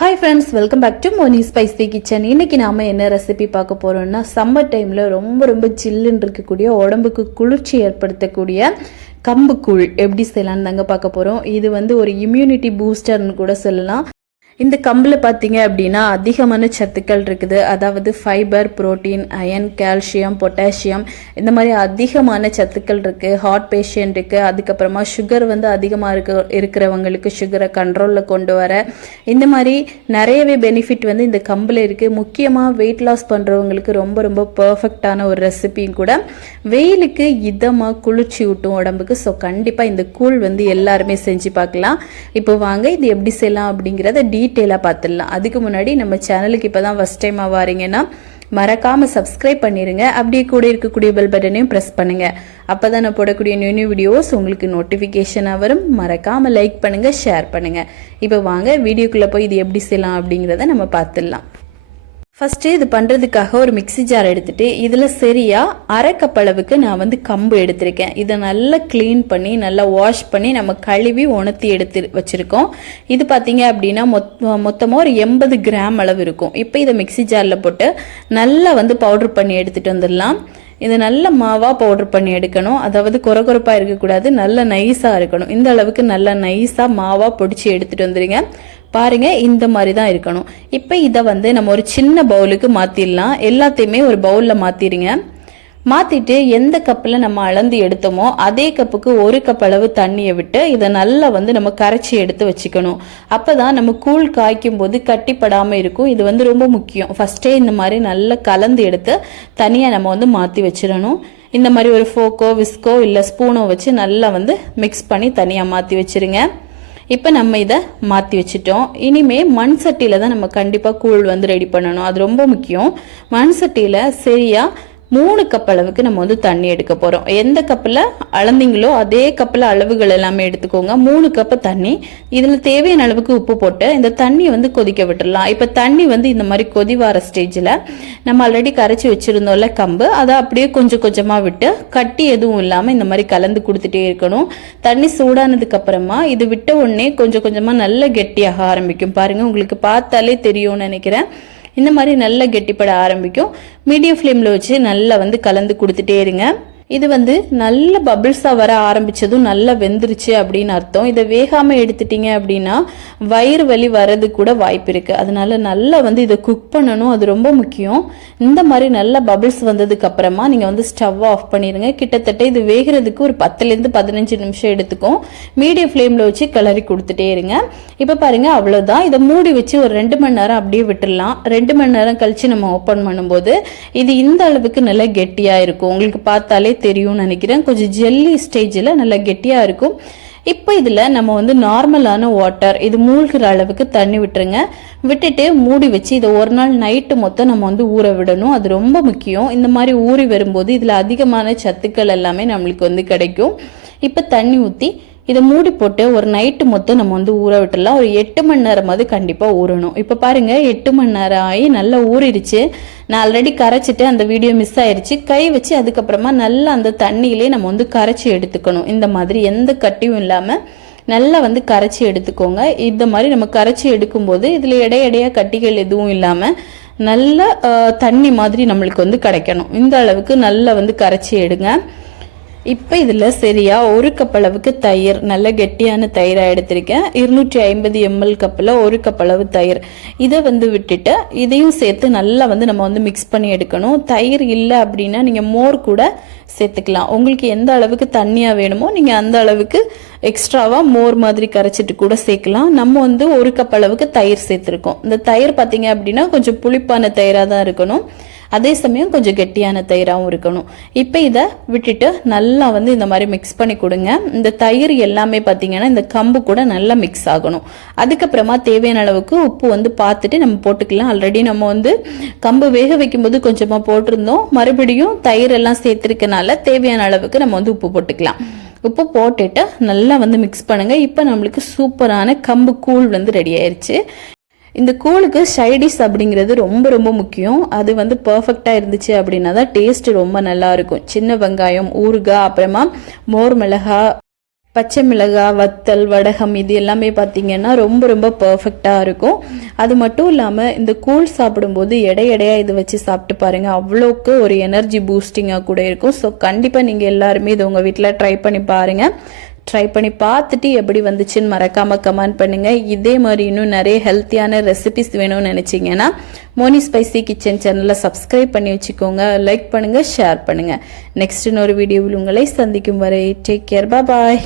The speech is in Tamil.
Hi friends, welcome back to Moni spicy kitchen. இன்னைக்கு நாம என்ன ரெசிபி பார்க்க போறோம்னா, சம்மர் டைம்ல ரொம்ப ரொம்ப சில்லுன்னு இருக்கக்கூடிய உடம்புக்கு குளிர்ச்சி ஏற்படுத்தக்கூடிய கம்பு கூழ் எப்படி செய்யலாம்னு தாங்க பார்க்க போறோம். இது ஒரு இம்யூனிட்டி பூஸ்டர்னு கூட சொல்லலாம். இந்த கம்பில் பார்த்தீங்க அப்படின்னா அதிகமான சத்துக்கள் இருக்குது. அதாவது fibre, protein, iron, calcium, potassium இந்த மாதிரி அதிகமான சத்துக்கள் இருக்குது. ஹார்ட் பேஷண்ட்டுக்கு, அதுக்கப்புறமா சுகர் அதிகமாக இருக்கிறவங்களுக்கு சுகரை கண்ட்ரோலில் கொண்டு வர இந்த மாதிரி நிறையவே பெனிஃபிட் இந்த கம்பில் இருக்குது. முக்கியமாக வெயிட் லாஸ் பண்ணுறவங்களுக்கு ரொம்ப ரொம்ப பர்ஃபெக்டான ஒரு ரெசிபியும் கூட. வெயிலுக்கு இதமாக குளிர்ச்சி ஊட்டும் உடம்புக்கு. ஸோ கண்டிப்பாக இந்த கூழ் எல்லாருமே செஞ்சு பார்க்கலாம். இப்போ வாங்க இது எப்படி செய்யலாம் அப்படிங்கிறத டீட்டெயிலாக பார்த்துடலாம். அதுக்கு முன்னாடி நம்ம சேனலுக்கு இப்போ தான் ஃபஸ்ட் டைமாக வாரீங்கன்னா மறக்காமல் சப்ஸ்கிரைப் பண்ணிடுங்க. அப்படியே கூட இருக்கக்கூடிய பெல் பட்டனையும் ப்ரெஸ் பண்ணுங்கள். அப்போ தான் நான் போடக்கூடிய நியூ வீடியோஸ் உங்களுக்கு நோட்டிஃபிகேஷனாக வரும். மறக்காமல் லைக் பண்ணுங்கள், ஷேர் பண்ணுங்கள். இப்போ வாங்க வீடியோக்குள்ளே போய் இது எப்படி செய்யலாம் அப்படிங்கிறத நம்ம பார்த்துடலாம். ஃபஸ்ட்டு இது பண்ணுறதுக்காக ஒரு மிக்சி ஜார் எடுத்துகிட்டு இதில் சரியாக அரை கப் அளவுக்கு நான் கம்பு எடுத்திருக்கேன். இதை நல்லா க்ளீன் பண்ணி நல்லா வாஷ் பண்ணி நம்ம கழுவி உணர்த்தி எடுத்து வச்சுருக்கோம். இது பார்த்தீங்க அப்படின்னா மொத்தமாக ஒரு 80 கிராம் அளவு இருக்கும். இப்போ இதை மிக்சி ஜாரில் போட்டு நல்லா பவுட்ரு பண்ணி எடுத்துகிட்டு வந்துடலாம். இது நல்ல மாவாக பவுடர் பண்ணி எடுக்கணும். அதாவது கொரகொரப்பாக இருக்கக்கூடாது, நல்ல நைஸாக இருக்கணும். இந்த அளவுக்கு நல்லா நைஸாக மாவாக பொடிச்சு எடுத்துகிட்டு வந்துடுங்க. பாருங்க, இந்த மாதிரி தான் இருக்கணும். இப்போ இதை நம்ம ஒரு சின்ன பவுலுக்கு மாற்றிடலாம். எல்லாத்தையுமே ஒரு பவுலில் மாற்றிடுங்க. மாற்றிட்டு எந்த கப்பில் நம்ம அளந்து எடுத்தோமோ அதே கப்புக்கு ஒரு கப் அளவு தண்ணியை விட்டு இதை நல்லா நம்ம கரைச்சி எடுத்து வச்சுக்கணும். அப்போ தான் நம்ம கூழ் காய்க்கும் போது கட்டிப்படாமல் இருக்கும். இது ரொம்ப முக்கியம். ஃபஸ்ட்டே இந்த மாதிரி நல்லா கலந்து எடுத்து தனியாக நம்ம மாற்றி வச்சிடணும். இந்த மாதிரி ஒரு ஃபோக்கோ, விஸ்கோ இல்லை ஸ்பூனோ வச்சு நல்லா மிக்ஸ் பண்ணி தனியாக மாற்றி வச்சிருங்க. இப்போ நம்ம இதை மாற்றி வச்சுட்டோம். இனிமே மண் சட்டியில் தான் நம்ம கண்டிப்பாக கூழ் ரெடி பண்ணணும். அது ரொம்ப முக்கியம். மண் சட்டியில் சரியாக 3 கப் அளவுக்கு நம்ம தண்ணி எடுக்க போகிறோம். எந்த கப்பில் அளந்தீங்களோ அதே கப்பில் அளவுகள் எல்லாமே எடுத்துக்கோங்க. 3 கப்பு தண்ணி. இதில் தேவையான அளவுக்கு உப்பு போட்டு இந்த தண்ணியை கொதிக்க விட்டுடலாம். இப்போ தண்ணி இந்த மாதிரி கொதி வர ஸ்டேஜில் நம்ம ஆல்ரெடி கரைச்சி வச்சுருந்தோம்ல கம்பு, அதை அப்படியே கொஞ்சம் கொஞ்சமாக விட்டு கட்டி எதுவும் இல்லாமல் இந்த மாதிரி கலந்து கொடுத்துட்டே இருக்கணும். தண்ணி சூடானதுக்கு அப்புறமா இது விட்ட உடனே கொஞ்சம் கொஞ்சமாக நல்ல கெட்டியாக ஆரம்பிக்கும். பாருங்கள், உங்களுக்கு பார்த்தாலே தெரியும்னு நினைக்கிறேன். இந்த மாதிரி நல்லா கெட்டிப்பட ஆரம்பிக்கும். மீடியம் ஃப்ளேமில் வச்சு நல்லா கலந்து கொடுத்துட்டே இருங்க. இது நல்ல பபிள்ஸாக வர ஆரம்பித்ததும் நல்லா வெந்துருச்சு அப்படின்னு அர்த்தம். இதை வேகாமல் எடுத்துட்டீங்க அப்படின்னா வயிறு வலி வர்றது கூட வாய்ப்பு இருக்குது. அதனால நல்லா இதை குக் பண்ணணும். அது ரொம்ப முக்கியம். இந்த மாதிரி நல்ல பபிள்ஸ் வந்ததுக்கு அப்புறமா நீங்கள் ஸ்டவ் ஆஃப் பண்ணிடுங்க. கிட்டத்தட்ட இது வேகிறதுக்கு ஒரு 10லேருந்து 15 நிமிஷம் எடுத்துக்கும். மீடியம் ஃப்ளேமில் வச்சு கிளறி கொடுத்துட்டே இருங்க. இப்போ பாருங்கள், அவ்வளோதான். இதை மூடி வச்சு ஒரு 2 மணி நேரம் அப்படியே விட்டுடலாம். 2 மணி நேரம் கழித்து நம்ம ஓப்பன் பண்ணும்போது இது இந்த அளவுக்கு நல்லா கெட்டியாக இருக்கும். உங்களுக்கு பார்த்தாலே தெரியும்னு நினைக்கிறேன். கொஞ்சம் ஜெல்லி ஸ்டேஜில் நல்லா கெட்டியாக இருக்கும். இப்போ இதில் நம்ம நார்மலான வாட்டர், இது மூழ்கிற அளவுக்கு தண்ணி விட்டுருங்க. விட்டுட்டு மூடி வச்சு இதை ஒரு நாள் நைட்டு மொத்தம் நம்ம ஊற விடணும். அது ரொம்ப முக்கியம். இந்த மாதிரி ஊறி வரும்போது இதில் அதிகமான சத்துக்கள் எல்லாமே நம்மளுக்கு கிடைக்கும். இப்போ தண்ணி ஊற்றி இதை மூடி போட்டு ஒரு நைட்டு மொத்தம் நம்ம ஊற விட்டுடலாம். ஒரு 8 மணி நேரமாவது கண்டிப்பாக ஊறணும். இப்போ பாருங்கள், 8 மணி நேரம் ஆகி நல்லா ஊறிடுச்சு. நான் ஆல்ரெடி கரைச்சிட்டு அந்த வீடியோ மிஸ் ஆயிடுச்சு. கை வச்சு அதுக்கப்புறமா நல்லா அந்த தண்ணியிலே நம்ம கரைச்சி எடுத்துக்கணும். இந்த மாதிரி எந்த கட்டியும் இல்லாமல் நல்லா கரைச்சி எடுத்துக்கோங்க. இந்த மாதிரி நம்ம கரைச்சி எடுக்கும்போது இதில் இடையிடையாக கட்டிகள் எதுவும் இல்லாமல் நல்ல தண்ணி மாதிரி நம்மளுக்கு கிடைக்கணும். இந்த அளவுக்கு நல்லா கரைச்சி எடுங்க. இப்போ இதில் சரியாக 1 கப் அளவுக்கு தயிர், நல்ல கெட்டியான தயிராக எடுத்திருக்கேன். 250 ml கப்பில் 1 கப் அளவு தயிர். இதை விட்டுட்டு இதையும் சேர்த்து நல்லா நம்ம மிக்ஸ் பண்ணி எடுக்கணும். தயிர் இல்லை அப்படின்னா நீங்கள் மோர் கூட சேர்த்துக்கலாம். உங்களுக்கு எந்த அளவுக்கு தண்ணியாக வேணுமோ நீங்கள் அந்த அளவுக்கு எக்ஸ்ட்ராவாக மோர் மாதிரி கரைச்சிட்டு கூட சேர்க்கலாம். நம்ம 1 கப் அளவுக்கு தயிர் சேர்த்துருக்கோம். இந்த தயிர் பார்த்தீங்க அப்படின்னா கொஞ்சம் புளிப்பான தயிராக தான் இருக்கணும். அதே சமயம் கொஞ்சம் கெட்டியான தயிராகவும் இருக்கணும். இப்போ இதை விட்டுட்டு நல்லா இந்த மாதிரி மிக்ஸ் பண்ணி கொடுங்க. இந்த தயிர் எல்லாமே பார்த்தீங்கன்னா இந்த கம்பு கூட நல்லா மிக்ஸ் ஆகணும். அதுக்கப்புறமா தேவையான அளவுக்கு உப்பு பார்த்துட்டு நம்ம போட்டுக்கலாம். ஆல்ரெடி நம்ம கம்பு வேக வைக்கும்போது கொஞ்சமாக போட்டிருந்தோம். மறுபடியும் தயிர் எல்லாம் சேர்த்துருக்கனால தேவையான அளவுக்கு நம்ம உப்பு போட்டுக்கலாம். உப்பு போட்டுட்டு நல்லா மிக்ஸ் பண்ணுங்க. இப்போ நம்மளுக்கு சூப்பரான கம்பு கூழ் ரெடி ஆயிடுச்சு. இந்த கூழுக்கு சைடிஷ் அப்படிங்கிறது ரொம்ப ரொம்ப முக்கியம். அது பர்ஃபெக்டாக இருந்துச்சு அப்படின்னா தான் டேஸ்ட் ரொம்ப நல்லா இருக்கும். சின்ன வெங்காயம், ஊறுகாய், அப்புறமா மோர் மிளகாய், பச்சை மிளகாய் வத்தல் வடகம் இது எல்லாமே பார்த்தீங்கன்னா ரொம்ப ரொம்ப பர்ஃபெக்டாக இருக்கும். அது மட்டும் இல்லாமல் இந்த கூழ் சாப்பிடும்போது எடையாக இது வச்சு சாப்பிட்டு பாருங்கள், அவ்வளோக்கு ஒரு எனர்ஜி பூஸ்டிங்காக கூட இருக்கும். ஸோ கண்டிப்பாக நீங்கள் எல்லாருமே இது உங்கள் வீட்டில் ட்ரை பண்ணி பாருங்கள். ட்ரை பண்ணி பார்த்துட்டு எப்படி வந்துச்சுன்னு மறக்காமல் கமெண்ட் பண்ணுங்கள். இதே மாதிரி இன்னும் நிறைய ஹெல்த்தியான ரெசிபிஸ் வேணும்னு நினச்சிங்கன்னா மோனி ஸ்பைசி கிச்சன் சேனலை சப்ஸ்கிரைப் பண்ணி வச்சுக்கோங்க. லைக் பண்ணுங்கள், ஷேர் பண்ணுங்கள். நெக்ஸ்ட் இன்னொரு வீடியோவில் உங்களை சந்திக்கும் வரை டேக் கேர், பாய்.